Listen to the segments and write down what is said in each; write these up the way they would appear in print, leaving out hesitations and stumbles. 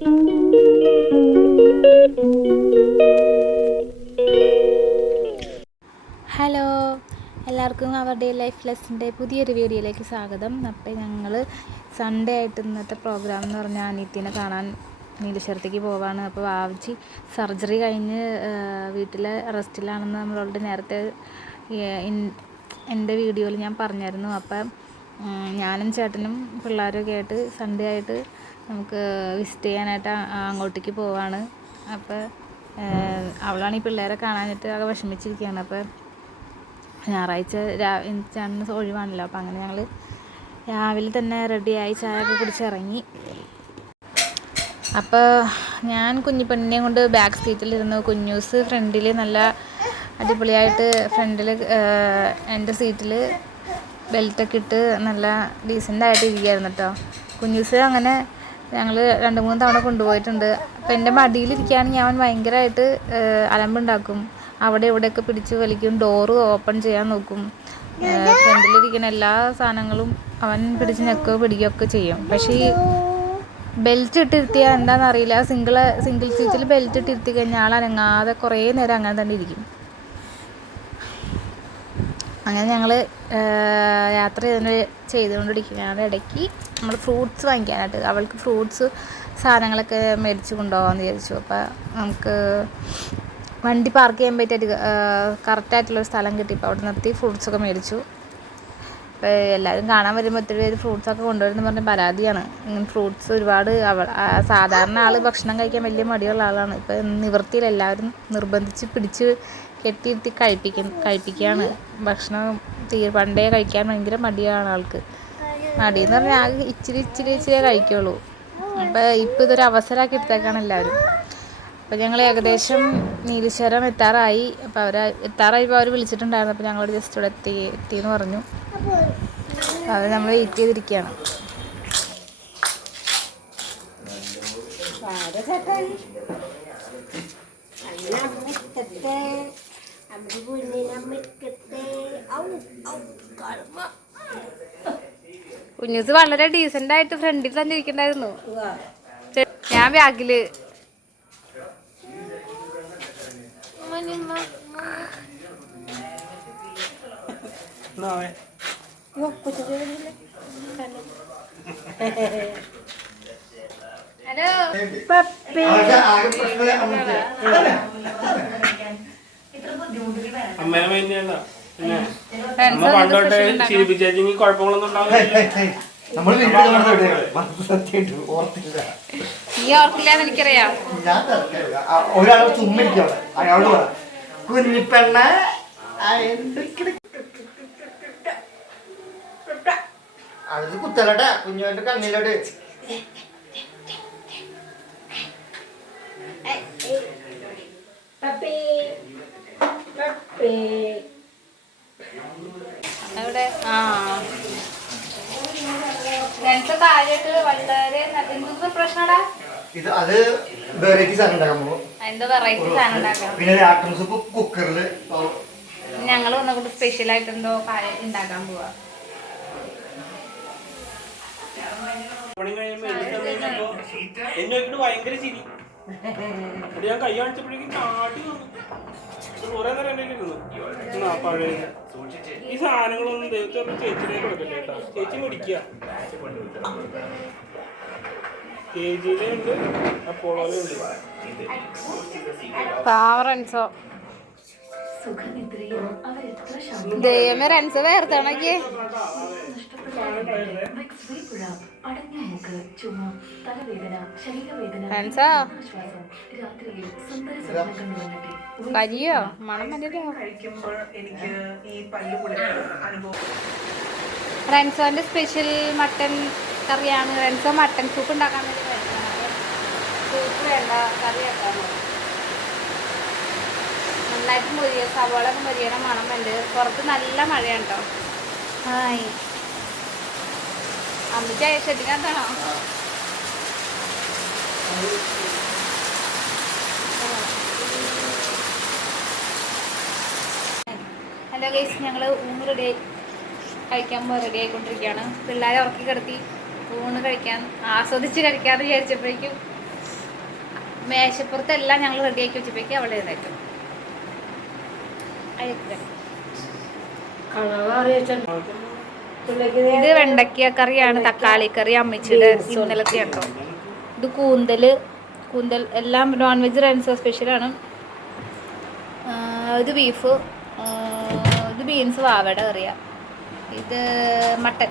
Hello, എല്ലാവർക്കും അവരുടെ life ലെസ്സിൻ്റെ പുതിയൊരു വീഡിയോയിലേക്ക് സ്വാഗതം. അപ്പോൾ ഞങ്ങൾ സൺഡേ ആയിട്ട് ഇന്നത്തെ പ്രോഗ്രാം എന്ന് പറഞ്ഞാൽ അനിയത്തിനെ കാണാൻ നീലേശ്വരത്തേക്ക് പോവാണ്. അപ്പോൾ വാവിച്ചി സർജറി കഴിഞ്ഞ് വീട്ടിലെ റെസ്റ്റിലാണെന്ന് നമ്മളോട് നേരത്തെ എൻ്റെ വീഡിയോയിൽ ഞാൻ പറഞ്ഞായിരുന്നു. അപ്പം ഞാനും ചേട്ടനും പിള്ളേരൊക്കെ ആയിട്ട് സൺഡേ ആയിട്ട് നമുക്ക് വിസിറ്റ് ചെയ്യാനായിട്ട് അങ്ങോട്ടേക്ക് പോവാണ്. അപ്പോൾ അവളാണ് ഈ പിള്ളേരെ കാണാനായിട്ട് ആകെ വിഷമിച്ചിരിക്കുകയാണ്. അപ്പോൾ ഞായറാഴ്ച ചേട്ടന് ഒഴിവാണല്ലോ. അപ്പോൾ അങ്ങനെ ഞങ്ങൾ രാവിലെ തന്നെ റെഡിയായി ചായയൊക്കെ കുടിച്ചിറങ്ങി. അപ്പോൾ ഞാൻ കുഞ്ഞിപ്പെണ്ണിനെയും കൊണ്ട് ബാക്ക് സീറ്റിലിരുന്നു. കുഞ്ഞൂസ് ഫ്രണ്ടിൽ നല്ല അടിപൊളിയായിട്ട് ഫ്രണ്ടിൽ എൻ്റെ സീറ്റിൽ ബെൽറ്റൊക്കെ ഇട്ട് നല്ല ഡീസൻ്റായിട്ട് ഇരിക്കുകയായിരുന്നു കേട്ടോ. കുഞ്ഞൂസ് അങ്ങനെ ഞങ്ങൾ 2-3 തവണ കൊണ്ടുപോയിട്ടുണ്ട്. അപ്പോൾ എൻ്റെ മടിയിലിരിക്കുകയാണെങ്കിൽ അവൻ ഭയങ്കരമായിട്ട് അലമ്പുണ്ടാക്കും. അവിടെ ഇവിടെയൊക്കെ പിടിച്ച് വലിക്കും, ഡോറ് ഓപ്പൺ ചെയ്യാൻ നോക്കും. ഫ്രണ്ടിലിരിക്കുന്ന എല്ലാ സാധനങ്ങളും അവൻ പിടിച്ച് ഞെക്കുകയോ പിടിക്കുകയൊക്കെ ചെയ്യും. പക്ഷേ ഈ ബെൽറ്റ് ഇട്ടിരുത്തിയാൽ എന്താണെന്നറിയില്ല, സിംഗിൾ സീറ്റിൽ ബെൽറ്റ് ഇട്ടിരുത്തി കഴിഞ്ഞാൽ ആൾ അനങ്ങാതെ കുറേ നേരം അങ്ങനെ തന്നെ ഇരിക്കും. അങ്ങനെ ഞങ്ങൾ യാത്ര ചെയ്തുകൊണ്ടിരിക്കുകയാണ്. ഇടയ്ക്ക് നമ്മൾ ഫ്രൂട്ട്സ് വാങ്ങിക്കാനായിട്ട് അവൾക്ക് ഫ്രൂട്ട്സ് സാധനങ്ങളൊക്കെ മേടിച്ച് കൊണ്ടുപോകാമെന്ന് വിചാരിച്ചു. അപ്പോൾ നമുക്ക് വണ്ടി പാർക്ക് ചെയ്യാൻ പറ്റിയ കറക്റ്റായിട്ടുള്ളൊരു സ്ഥലം കിട്ടിയപ്പോൾ അവിടെ നിർത്തി ഫ്രൂട്ട്സൊക്കെ മേടിച്ചു. അപ്പോൾ എല്ലാവരും കാണാൻ വരുമ്പോൾ ഒത്തിരി പേര് ഫ്രൂട്ട്സൊക്കെ കൊണ്ടുവരുമെന്ന് പറഞ്ഞ പരാതിയാണ്. ഫ്രൂട്ട്സ് ഒരുപാട് സാധാരണ ആൾ ഭക്ഷണം കഴിക്കാൻ വലിയ മടിയുള്ള ആളാണ്. ഇപ്പോൾ നിവൃത്തിയിൽ എല്ലാവരും നിർബന്ധിച്ച് പിടിച്ച് കെട്ടിയിരുത്തി കഴിപ്പിക്കുകയാണ്. ഭക്ഷണം പണ്ടേ കഴിക്കാൻ ഭയങ്കര മടിയാണ് ആൾക്ക്. മടിയെന്ന് പറഞ്ഞാൽ ആകെ ഇച്ചിരി കഴിക്കുള്ളൂ. അപ്പോൾ ഇപ്പോൾ ഇതൊരു അവസരമാക്കി എടുത്തേക്കാണ് എല്ലാവരും. അപ്പോൾ ഞങ്ങൾ ഏകദേശം നീലേശ്വരം എത്താറായി. അപ്പോൾ എത്താറായപ്പോൾ അവർ വിളിച്ചിട്ടുണ്ടായിരുന്നു. അപ്പോൾ ഞങ്ങളോട് ജസ്റ്റ് ഇവിടെ എത്തിയെന്ന് പറഞ്ഞു. അത് നമ്മൾ വെയിറ്റ് ചെയ്തിരിക്കുകയാണ്. കുഞ്ഞൂസ് വളരെ ഡീസൻ്റായിട്ട് ഫ്രണ്ടിൽ തന്നെ ഇരിക്കണ്ടായിരുന്നു. ഞാൻ ബാഗില് നീ ഓർക്കില്ലാന്ന് എനിക്കറിയാം. ഒരാൾ ചുമ്മിരിക്കണം, അയാളോട് പറ കുഞ്ഞിപ്പെണ്ണ അത് കുത്തലട്ടെ കുഞ്ഞുവിന്റെ കണ്ണിലോട്ട്. അവിടെ താഴെട്ട് വളരെ പ്രശ്നടാ. ഇത് അത് വെറൈറ്റി സാധനം ഉണ്ടാക്കാൻ പോകും. എന്തോ വെറൈറ്റി സാധനം ഉണ്ടാക്കാം. പിന്നെ രാട്ടൻ സൂപ്പ് കുക്കറില് ഞങ്ങൾ ഒന്നുകൂടി സ്പെഷ്യൽ ആയിട്ട് എന്തോ ഉണ്ടാക്കാൻ പോവാ. ഭയങ്കര ചിരി. ഞാൻ കൈ കാണിച്ചപ്പോഴേക്കും ചാടി കുറെ നേരം എന്റെ ഇരുന്നു. പഴയ ഈ സാധനങ്ങളൊന്നും ദൈവത്തെ ചേച്ചിനെ കൊടുക്കല്ലേ കേട്ടോ. ചേച്ചി മേടിക്കുക. KG-ലുണ്ട്, അപ്പോളോയിലുണ്ട്. റൻസോ ദൈവമേ, റൻസോ വേർത്താണൊക്കെ. റൻസോ കരിയോ മണം മതിയോ? റൻസോന്റെ സ്പെഷ്യൽ മട്ടൻ കറിയാണ്. റൻസോ മട്ടൻ സൂപ്പ് ഉണ്ടാക്കാൻ വേണ്ടി കഴിക്കണം. സൂപ്പ് വേണ്ട, കറി വെക്കാൻ. നന്നായിട്ട് മുരിയ സവാളൊക്കെ മുരിയണ മണം ഉണ്ട്. പുറത്ത് നല്ല മഴയാണ് കേട്ടോ. ഹായ് അമ്മച്ച ഷെഡിനകത്താണോ? ഹലോ ഗൈസ്, ഞങ്ങൾ ഊണ് കഴിക്കാൻ റെഡി ആയിക്കൊണ്ടിരിക്കുകയാണ്. പിള്ളേരെ ഉറക്കി കിടത്തി ഊണ് കഴിക്കാൻ ആസ്വദിച്ച് കഴിക്കാമെന്ന് വിചാരിച്ചപ്പോഴേക്കും മേശപ്പുറത്തെല്ലാം ഞങ്ങൾ റെഡിയാക്കി വെച്ചപ്പോഴേക്കും അവളെ എഴുന്നേറ്റു. ഇത് വെണ്ടയ്ക്ക കറിയാണ്, തക്കാളി കറി അമ്മച്ചിയുടെ ഇന്നലത്തെ ഉണ്ടോ. ഇത് കൂന്തൽ എല്ലാം നോൺ വെജ് റൺസോ സ്പെഷ്യലാണ്. ഇത് ബീഫ്, ഇത് ബീൻസ് വാവയുടെ കറിയാ, ഇത് മട്ടൻ.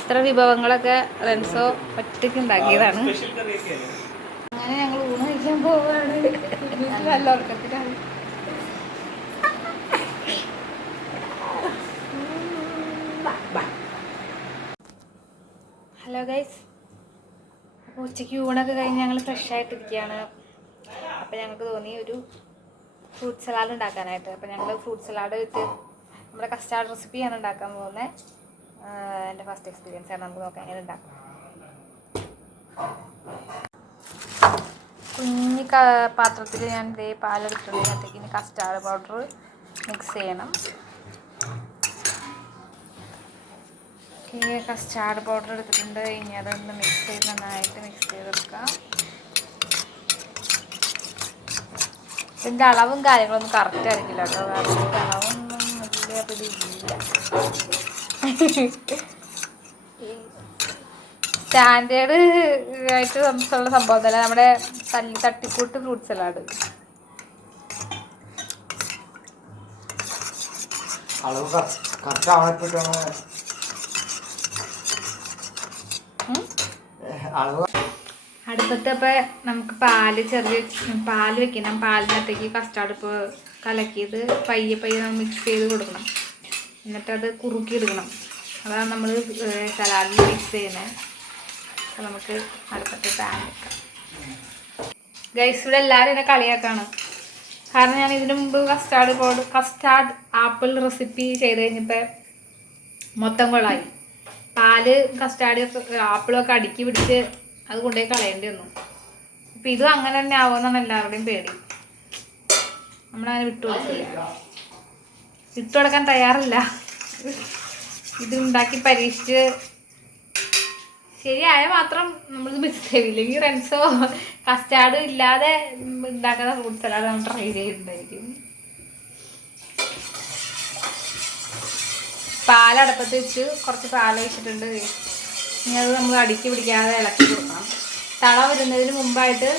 ഇത്ര വിഭവങ്ങളൊക്കെ റൺസോ ഒറ്റയ്ക്ക് ഉണ്ടാക്കിയതാണ്. അങ്ങനെ ഞങ്ങൾ ഊണ് കഴിക്കാൻ പോവാണ്. നല്ല ഉറക്കത്തിലാണ്. ഹലോ ഗൈസ്, അപ്പോൾ ഉച്ചയ്ക്ക് ഊണൊക്കെ കഴിഞ്ഞ് ഞങ്ങൾ ഫ്രഷ് ആയിട്ടിരിക്കുകയാണ്. അപ്പോൾ ഞങ്ങൾക്ക് തോന്നി ഒരു ഫ്രൂട്ട് സലാഡ് ഉണ്ടാക്കാനായിട്ട്. അപ്പോൾ ഞങ്ങൾ ഫ്രൂട്ട് സലാഡ് വിത്ത് നമ്മുടെ കസ്റ്റാർഡ് റെസിപ്പിയാണ് ഉണ്ടാക്കാൻ പോകുന്നത്. എൻ്റെ ഫസ്റ്റ് എക്സ്പീരിയൻസ് ആണ്. നമുക്ക് നോക്കാം എങ്ങനെ ഉണ്ടാക്കാം. കുഞ്ഞി പാത്രത്തിൽ ഞാൻ ഇതേ പാലെടുത്തിട്ടുണ്ട്. അതിനകത്തേക്ക് ഇനി കസ്റ്റാർഡ് പൗഡർ മിക്സ് ചെയ്യണം. കസ്റ്റാർഡ് പൗഡർ എടുത്തിട്ടുണ്ട്. ഇനി അതൊന്ന് മിക്സ് ചെയ്ത് നന്നായിട്ട് മിക്സ് ചെയ്തെടുക്കാം. ഇതിൻ്റെ അളവും കാര്യങ്ങളൊന്നും കറക്റ്റ് ആയിരിക്കില്ല കേട്ടോ. അതിൻ്റെ അളവൊന്നും വലിയ പിടിയില്ല. സ്റ്റാൻഡേർഡ് ആയിട്ട് ഉള്ള സംഭവം തന്നെ നമ്മുടെ തട്ടിക്കൂട്ട് ഫ്രൂട്ട് സലാഡ്. അടുപ്പത്തപ്പോൾ നമുക്ക് പാല് വെക്കണം. പാലിനകത്തേക്ക് കസ്റ്റാർഡ് ഇപ്പോൾ കലക്കിയത് പയ്യെ നമ്മൾ മിക്സ് ചെയ്ത് കൊടുക്കണം. എന്നിട്ടത് കുറുക്കിയെടുക്കണം. അതാണ് നമ്മൾ സലാഡിൽ മിക്സ് ചെയ്യുന്നത്. അപ്പോൾ നമുക്ക് അടുപ്പത്ത് പാൻ വെക്കാം. ഗൈസ്, ഇവിടെ എല്ലാവരും എന്നെ കളിയാക്കാണ്. കാരണം ഞാൻ ഇതിനു മുമ്പ് കസ്റ്റാർഡ് ആപ്പിൾ റെസിപ്പി ചെയ്ത് കഴിഞ്ഞപ്പോൾ മൊത്തം കൊള്ളായി. പാല് കസ്റ്റാർഡ് ആപ്പിളൊക്കെ അടുക്കി പിടിച്ച് അത് കൊണ്ടുപോയി കളയേണ്ടി വന്നു. അപ്പം ഇതും അങ്ങനെ തന്നെ ആവുമെന്നാണ് എല്ലാവരുടെയും പേടി. നമ്മളങ്ങനെ വിട്ടുകൊടുക്കാൻ തയ്യാറില്ല. ഇത് ഉണ്ടാക്കി പരീക്ഷിച്ച് ശരിയായ മാത്രം നമ്മൾ മിക്സ് ചെയ്യില്ലെങ്കിൽ റൺസോ കസ്റ്റാർഡ് ഇല്ലാതെ ഉണ്ടാക്കുന്ന ഫ്രൂട്ട് സലാഡ് നമ്മൾ ട്രൈ ചെയ്തിട്ടുണ്ടായിരിക്കും. പാലടപ്പത്ത് വെച്ച് കുറച്ച് പാൽ ഒഴിച്ചിട്ടുണ്ട്. ഇനി അത് നമ്മൾ അടുക്കി പിടിക്കാതെ ഇളക്കി കൊടുക്കണം. തള വരുന്നതിന് മുമ്പായിട്ട്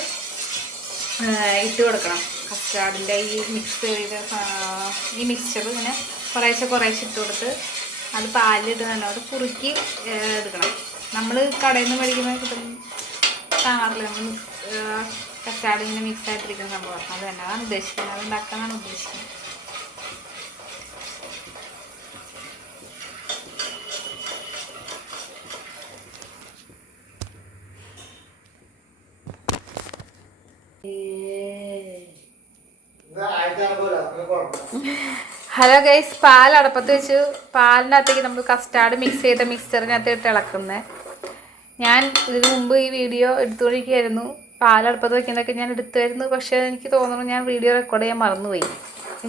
ഇട്ട് കൊടുക്കണം. കസ്റ്റാർഡിൻ്റെ ഈ മിക്സ് ചെയ്ത ഈ മിക്സ്ചർ ഇങ്ങനെ കുറേശ്ശെ ഇട്ട് കൊടുത്ത് അത് പാലിട്ട് നല്ലോണം കുറുക്കി എടുക്കണം. നമ്മൾ കടയിൽ നിന്ന് മേടിക്കുമ്പോൾ കാണാറില്ല, നമ്മൾ കസ്റ്റാർഡ് ഇങ്ങനെ മിക്സ് ആയിട്ടിരിക്കുന്ന സംഭവം. അത് തന്നെ അതാണ് ഉദ്ദേശിക്കുന്നത്, അത് ഉണ്ടാക്കാനാണ് ഉദ്ദേശിക്കുന്നത്. ഹലോ ഗൈസ്, പാൽ അടപ്പത്ത് വെച്ച് പാലിനകത്തേക്ക് നമ്മൾ കസ്റ്റാർഡ് മിക്സ് ചെയ്ത മിക്സ്ചറിനകത്ത് ഇട്ട് ഇളക്കുന്നത്. ഞാൻ ഇതിനു മുമ്പ് ഈ വീഡിയോ എടുത്തുകൊണ്ടിരിക്കുകയായിരുന്നു. പാലടുപ്പത്ത് വയ്ക്കുന്നതൊക്കെ ഞാൻ എടുത്തുമായിരുന്നു. പക്ഷേ എനിക്ക് തോന്നുന്നു ഞാൻ വീഡിയോ റെക്കോർഡ് ചെയ്യാൻ മറന്നുപോയി.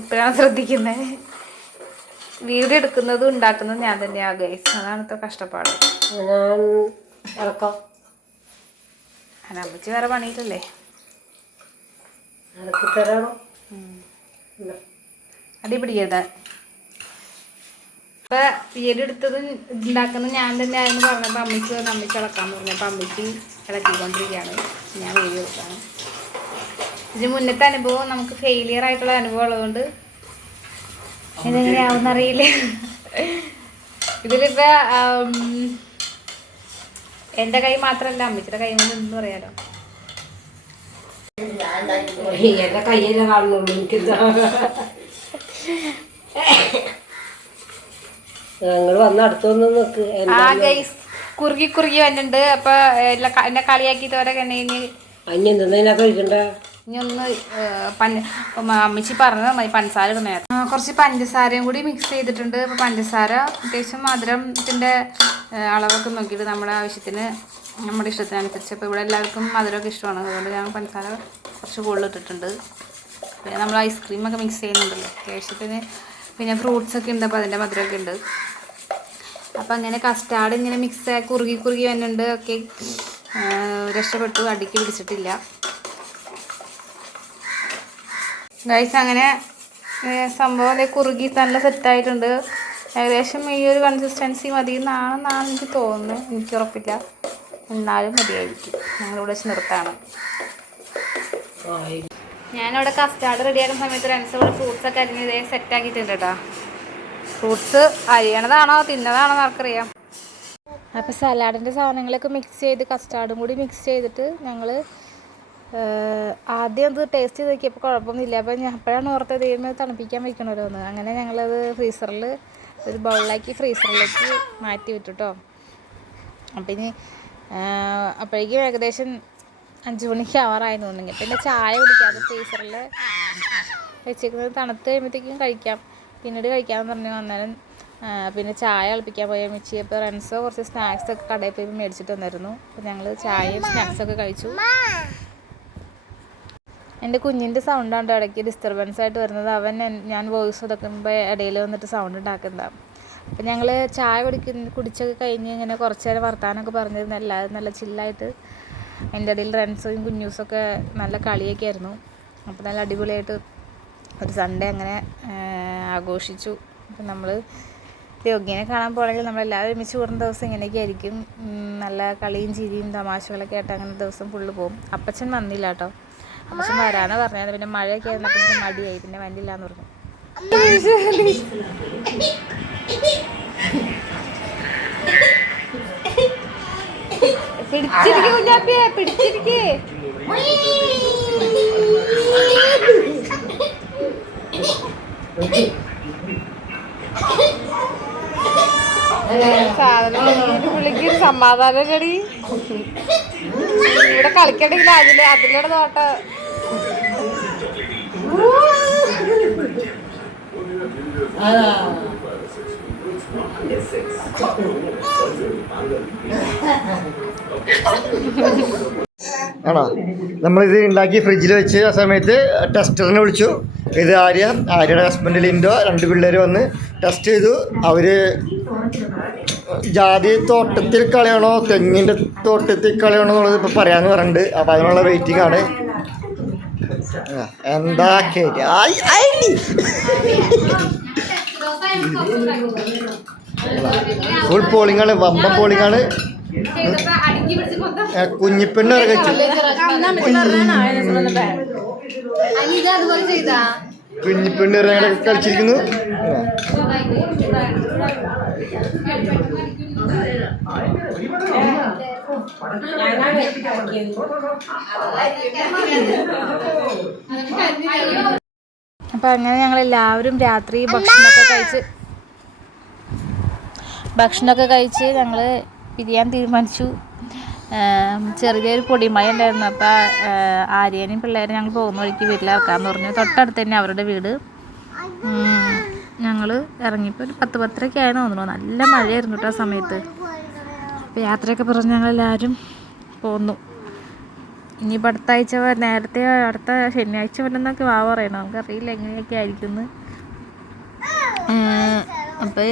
ഇപ്പോഴാണ് ശ്രദ്ധിക്കുന്നത്. വീഡിയോ എടുക്കുന്നതും ഉണ്ടാക്കുന്നതും ഞാൻ തന്നെയാണ് ഗൈസ്. അതാണ് ഇത്ര കഷ്ടപ്പാട്. അമ്മച്ചി വേറെ പണിയിട്ടല്ലേ. അടിപിടിക്കരുത്. ഇപ്പം വീഡിയോ എടുത്തതും ഉണ്ടാക്കുന്നത് ഞാൻ തന്നെ ആയെന്ന് പറഞ്ഞപ്പോൾ അമ്മച്ചി ഇളക്കാമെന്ന് പറഞ്ഞപ്പോൾ അമ്മച്ചി ഇളക്കിക്കൊണ്ടിരിക്കുകയാണ്. ഞാൻ വീഡിയോ എടുക്കാണ്. ഇതിന് മുന്നത്തെ അനുഭവം നമുക്ക് ഫെയിലിയർ ആയിട്ടുള്ള അനുഭവം ഉള്ളതുകൊണ്ട് ഇതെങ്ങനെയാവുന്നറിയില്ല. ഇതിലിപ്പോൾ എൻ്റെ കൈ മാത്രമല്ല അമ്മച്ചിയുടെ കൈ കൊണ്ട് എന്ന് പറയാലോ. എൻ്റെ കയ്യല്ലേ കാണുന്നുള്ളൂ. എനിക്കെന്താ ഞങ്ങൾ വന്ന് അടുത്തൊന്ന് നോക്ക്. കുറുകി വന്നിട്ടുണ്ട്. അപ്പൊ എന്നെ കളിയാക്കിയിട്ട് അവരൊക്കെ എന്നെ ഇനി കഴിക്കണ്ടേ. ഇനി ഒന്ന് അമ്മച്ചി പറഞ്ഞത് മതി പഞ്ചസാര ഇടുന്ന. കുറച്ച് പഞ്ചസാരയും കൂടി മിക്സ് ചെയ്തിട്ടുണ്ട്. അപ്പോൾ പഞ്ചസാര അത്യാവശ്യം മധുരത്തിൻ്റെ അളവൊക്കെ നോക്കിയിട്ട് നമ്മുടെ ആവശ്യത്തിന് നമ്മുടെ ഇഷ്ടത്തിനനുസരിച്ച്. അപ്പോൾ ഇവിടെ എല്ലാവർക്കും മധുരമൊക്കെ ഇഷ്ടമാണ്. അതുകൊണ്ട് ഞാൻ പഞ്ചസാര കുറച്ച് കൂടുതൽ ഇട്ടിട്ടുണ്ട്. പിന്നെ നമ്മൾ ഐസ്ക്രീമൊക്കെ മിക്സ് ചെയ്യുന്നുണ്ടല്ലോ അത്യാവശ്യത്തിന്. പിന്നെ ഫ്രൂട്ട്സൊക്കെ ഉണ്ട്, അപ്പോൾ അതിൻ്റെ മധുരമൊക്കെ ഉണ്ട്. അപ്പം അങ്ങനെ കസ്റ്റാർഡ് ഇങ്ങനെ മിക്സ് കുറുകി വരുന്നുണ്ട്. ഒക്കെ രക്ഷപ്പെട്ടു, അടിക്ക് പിടിച്ചിട്ടില്ല ഗൈസ്. അങ്ങനെ സംഭവം കുറുകി നല്ല സെറ്റായിട്ടുണ്ട്. ഏകദേശം ഈ ഒരു കൺസിസ്റ്റൻസി മതി എന്നാണെന്നാണ് എനിക്ക് തോന്നുന്നത്, എനിക്ക് ഉറപ്പില്ല, എന്നാലും മതിയായിരിക്കും. ഞങ്ങളിവിടെ വെച്ച് നിർത്താണ്. ഞാനിവിടെ കസ്റ്റാർഡ് റെഡിയാക്കുന്ന സമയത്ത് രണ്ടു ഫ്രൂട്ട്സൊക്കെ അരിഞ്ഞ് ഇതേ സെറ്റാക്കിയിട്ടുണ്ട് കേട്ടോ. ഫ്രൂട്ട്സ് അരിയണതാണോ തിന്നതാണോ എന്നറിയാം. അപ്പോൾ സലാഡിൻ്റെ സാധനങ്ങളൊക്കെ മിക്സ് ചെയ്ത് കസ്റ്റാർഡും കൂടി മിക്സ് ചെയ്തിട്ട് ഞങ്ങൾ ആദ്യം അത് ടേസ്റ്റ് ചെയ്ത് നോക്കിയപ്പോൾ കുഴപ്പമൊന്നുമില്ല. അപ്പോൾ ഞാൻ അപ്പോഴാണ് ഓർത്തത് ദൈവമേ തണുപ്പിക്കാൻ വെക്കണമല്ലോ എന്ന്. അങ്ങനെ ഞങ്ങളത് ഫ്രീസറിൽ ഒരു ബൗളിലാക്കി ഫ്രീസറിലേക്ക് മാറ്റി വിട്ടു കേട്ടോ. അപ്പം ഇനി അപ്പോഴേക്കും ഏകദേശം 5 മണിക്ക് ആവാറായി തോന്നുന്നു. പിന്നെ ചായ കുടിക്കാതെ ഫ്രീസറിൽ വെച്ചേക്കുന്നത് തണുത്ത് കഴിയുമ്പോഴത്തേക്കും കഴിക്കാം, പിന്നീട് കഴിക്കാമെന്ന് പറഞ്ഞു വന്നാലും. പിന്നെ ചായ കളിപ്പിക്കാൻ പോയ മിച്ചി. അപ്പോൾ റൺസോ കുറച്ച് സ്നാക്സൊക്കെ കടയിൽ പോയി മേടിച്ചിട്ട് വന്നിരുന്നു. അപ്പോൾ ഞങ്ങൾ ചായയും സ്നാക്സൊക്കെ കഴിച്ചു. എൻ്റെ കുഞ്ഞിൻ്റെ സൗണ്ടാണ് ഇടയ്ക്ക് ഡിസ്റ്റർബൻസ് ആയിട്ട് വരുന്നത്. അവൻ ഞാൻ വോയിസ് കൊടുക്കുമ്പോൾ ഇടയിൽ വന്നിട്ട് സൗണ്ട് ഉണ്ടാക്കുന്നതാണ്. അപ്പം ഞങ്ങൾ ചായ കുടിച്ചൊക്കെ കഴിഞ്ഞ് ഇങ്ങനെ കുറച്ച് നേരം വർത്താനമൊക്കെ പറഞ്ഞിരുന്നു. എല്ലാവരും നല്ല ചില്ലായിട്ട്. എൻ്റെ ഇടയിൽ റൺസും കുഞ്ഞൂസൊക്കെ നല്ല കളിയൊക്കെ ആയിരുന്നു. അപ്പോൾ നല്ല അടിപൊളിയായിട്ട് ഒരു സൺഡേ അങ്ങനെ ആഘോഷിച്ചു. അപ്പം നമ്മൾ രോഗിനെ കാണാൻ പോകണമെങ്കിൽ നമ്മളെല്ലാവരും ഒരുമിച്ച് കൂടുന്ന ദിവസം ഇങ്ങനെയൊക്കെ ആയിരിക്കും. നല്ല കളിയും ചിരിയും തമാശകളൊക്കെ ആയിട്ട് അങ്ങനെ ദിവസം ഫുള്ള് പോകും. അപ്പച്ചൻ വന്നില്ല കേട്ടോ. അപ്പച്ചൻ വരാനാ പറഞ്ഞത്. പിന്നെ മഴയൊക്കെ ആയിരുന്നപ്പോൾ മടിയായി, പിന്നെ വന്നില്ലാന്ന് പറഞ്ഞു. പിടിച്ചിരിക്കും കുഞ്ഞാപ്പിയെ, പിടിച്ചിരിക്കേ. സാധനം പുള്ളിക്ക് ഒരു സമാധാനം കടി. ഇവിടെ കളിക്കണ്ടെങ്കിൽ അതിലൂടെ നോട്ട. ആണോ? നമ്മളിത് ഉണ്ടാക്കി ഫ്രിഡ്ജിൽ വെച്ച് ആ സമയത്ത് ടെസ്റ്ററിനെ വിളിച്ചു. ഇത് ആര്യയുടെ ഹസ്ബൻഡ് ലിൻഡോ 2 പിള്ളേർ വന്ന് ടെസ്റ്റ് ചെയ്തു. അവർ ജാതി തോട്ടത്തിൽ കളയണോ തെങ്ങിൻ്റെ തോട്ടത്തിൽ കളയണോ എന്നുള്ളത് ഇപ്പോൾ പറയാമെന്ന് പറഞ്ഞിട്ടുണ്ട്. അപ്പോൾ അതിനുള്ള വെയിറ്റിംഗ് ആണ്. എന്താ കേട്ട് ഫുൾ പോളിംഗാണ്, വമ്പൻ പോളിംഗാണ്. കുഞ്ഞിപ്പെണ്ണ് ഇറങ്ങിച്ചു. കുഞ്ഞിപ്പെണ്ണ് ഇറങ്ങി കളിച്ചിരിക്കുന്നു. അപ്പം അങ്ങനെ ഞങ്ങളെല്ലാവരും രാത്രി ഭക്ഷണമൊക്കെ കഴിച്ച് ഞങ്ങൾ പിരിയാൻ തീരുമാനിച്ചു. ചെറിയൊരു പൊടിമഴ ഉണ്ടായിരുന്നു. അപ്പോൾ ആര്യനും പിള്ളേരും ഞങ്ങൾ പോകുന്ന വഴിക്ക് വീട്ടിലിറക്കാമെന്ന് പറഞ്ഞു. തൊട്ടടുത്ത് തന്നെ അവരുടെ വീട്. ഞങ്ങൾ ഇറങ്ങിയപ്പോൾ ഒരു 10-10:30 ആയെന്ന് തോന്നുന്നു. നല്ല മഴയായിരുന്നു കേട്ടോ ആ സമയത്ത്. അപ്പോൾ യാത്രയൊക്കെ പറഞ്ഞ് ഞങ്ങളെല്ലാവരും പോന്നു. ഇനിയിപ്പോൾ അടുത്ത ആഴ്ച അടുത്ത ശനിയാഴ്ച വല്ലെന്നൊക്കെ പറയണം. നമുക്കറിയില്ല എങ്ങനെയൊക്കെ ആയിരിക്കും. അപ്പോൾ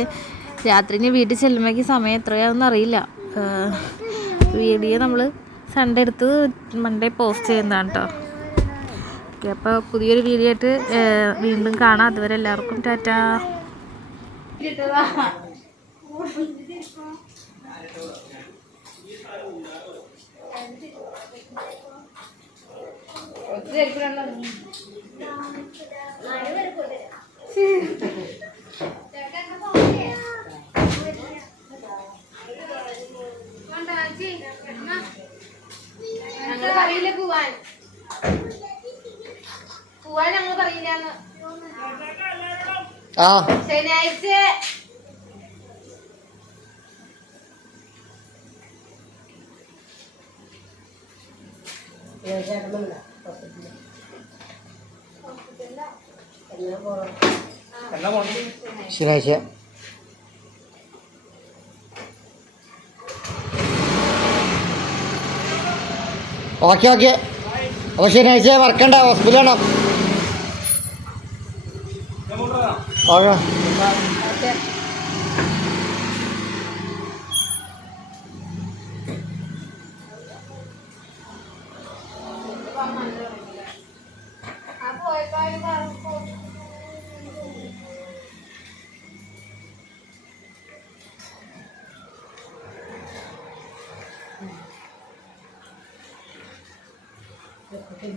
രാത്രിന് വീട്ടിൽ ചെല്ലുമ്പോഴേക്ക് സമയം എത്രയാണെന്ന് അറിയില്ല. വീഡിയോ നമ്മൾ സൺഡേ എടുത്ത് മൺഡേ പോസ്റ്റ് ചെയ്യുന്നതാണ് കേട്ടോ. ഓക്കെ, അപ്പോൾ പുതിയൊരു വീഡിയോ ആയിട്ട് വീണ്ടും കാണാം. അതുവരെ എല്ലാവർക്കും ടാറ്റാ. ഞങ്ങൾ പറയില്ല പോവാൻ ഞങ്ങൾ പറയില്ലാന്ന്. ശനിയാഴ്ച ശനിയാഴ്ച ഓക്കെ. അപ്പോൾ ശനിയാഴ്ച മറക്കണ്ട, ഹോസ്പിറ്റൽ വേണം. ഓക്കെ. വീട്ടിൽ